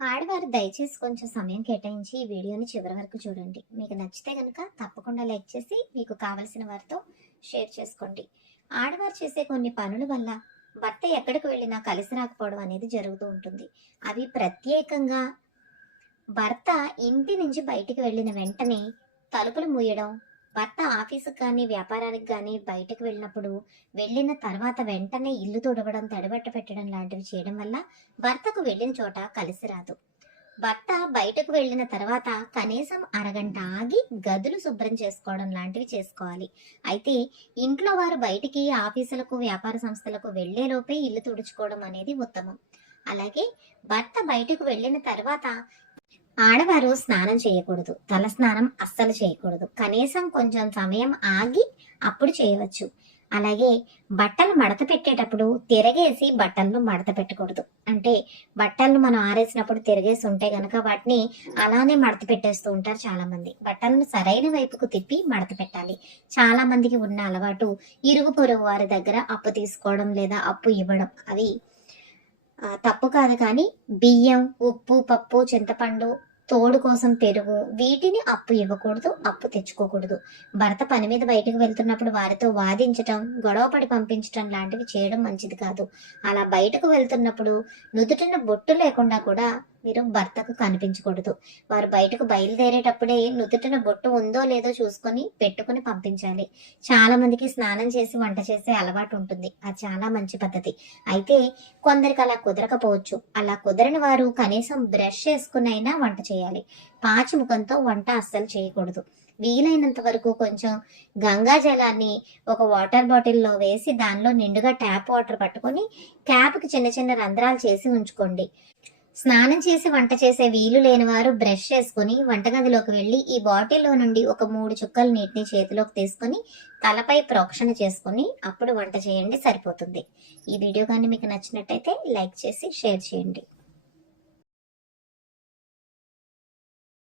ఆడవారు దయచేసి కొంచెం సమయం కేటాయించి ఈ వీడియోని చివరి వరకు చూడండి. మీకు నచ్చితే కనుక తప్పకుండా లైక్ చేసి మీకు కావలసిన వారితో షేర్ చేసుకోండి. ఆడవారు చేసే కొన్ని పనుల వల్ల భర్త ఎక్కడికి వెళ్ళినా కలిసి రాకపోవడం అనేది జరుగుతూ ఉంటుంది. అవి ప్రత్యేకంగా భర్త ఇంటి నుంచి బయటికి వెళ్ళిన వెంటనే తలుపులు మూయడం భర్త ఆఫీసుకు కానీ వ్యాపారానికి కానీ బయటకు వెళ్ళినప్పుడు వెళ్ళిన తర్వాత వెంటనే ఇల్లు తుడవడం తడిబట్ట పెట్టడం లాంటివి చేయడం వల్ల భర్తకు వెళ్ళిన చోట కలిసి రాదు. భర్త బయటకు వెళ్ళిన తర్వాత కనీసం అరగంట ఆగి గదులు శుభ్రం చేసుకోవడం లాంటివి చేసుకోవాలి. అయితే ఇంట్లో వారు బయటికి ఆఫీసులకు వ్యాపార సంస్థలకు వెళ్ళేలోపే ఇల్లు తుడుచుకోవడం అనేది ఉత్తమం. అలాగే భర్త బయటకు వెళ్ళిన తర్వాత ఆడవారు స్నానం చేయకూడదు. తల స్నానం అస్సలు చేయకూడదు. కనీసం కొంచెం సమయం ఆగి అప్పుడు చేయవచ్చు. అలాగే బట్టలు మడత పెట్టేటప్పుడు తిరగేసి బట్టలను మడత పెట్టకూడదు. అంటే బట్టలను మనం ఆరేసినప్పుడు తిరగేసి ఉంటే గనక వాటిని అలానే మడత పెట్టేస్తూ ఉంటారు చాలా మంది బట్టలను సరైన వైపుకు తిప్పి మడత పెట్టాలి. చాలా మందికి ఉన్న అలవాటు ఇరుగు పొరుగు వారి దగ్గర అప్పు తీసుకోవడం లేదా అప్పు ఇవ్వడం. అవి తప్పు కాదు కానీ బియ్యం ఉప్పు పప్పు చింతపండు తోడు కోసం పెరుగు వీటిని అప్పు ఇవ్వకూడదు అప్పు తెచ్చుకోకూడదు. భర్త పని మీద బయటకు వెళ్తున్నప్పుడు వారితో వాదించటం గొడవపడి పంపించటం లాంటివి చేయడం మంచిది కాదు. అలా బయటకు వెళ్తున్నప్పుడు నుదుటిన బొట్టు లేకుండా కూడా మీరు భర్తకు కనిపించకూడదు. వారు బయటకు బయలుదేరేటప్పుడే నుదుటిన బొట్టు ఉందో లేదో చూసుకొని పెట్టుకుని పంపించాలి. చాలా మందికి స్నానం చేసి వంట చేసే అలవాటు ఉంటుంది. అది చాలా మంచి పద్ధతి. అయితే కొందరికి అలా కుదరకపోవచ్చు. అలా కుదరని వారు కనీసం బ్రష్ చేసుకునైనా వంట చేయాలి. పాచి ముఖంతో వంట అస్సలు చేయకూడదు. వీలైనంత వరకు కొంచెం గంగా జలాన్ని ఒక వాటర్ బాటిల్లో వేసి దానిలో నిండుగా ట్యాప్ వాటర్ పట్టుకొని క్యాప్కి చిన్న చిన్న రంధ్రాలు చేసి ఉంచుకోండి. స్నానం చేసి వంట చేసే వీలు లేనివారు బ్రష్ చేసుకుని వంటగదిలోకి వెళ్ళి ఈ బాటిల్లో నుండి ఒక మూడు చుక్కల నీటిని చేతిలోకి తీసుకొని తలపై ప్రోక్షణ చేసుకుని అప్పుడు వంట చేయండి సరిపోతుంది. ఈ వీడియో కానీ మీకు నచ్చినట్టయితే లైక్ చేసి షేర్ చేయండి.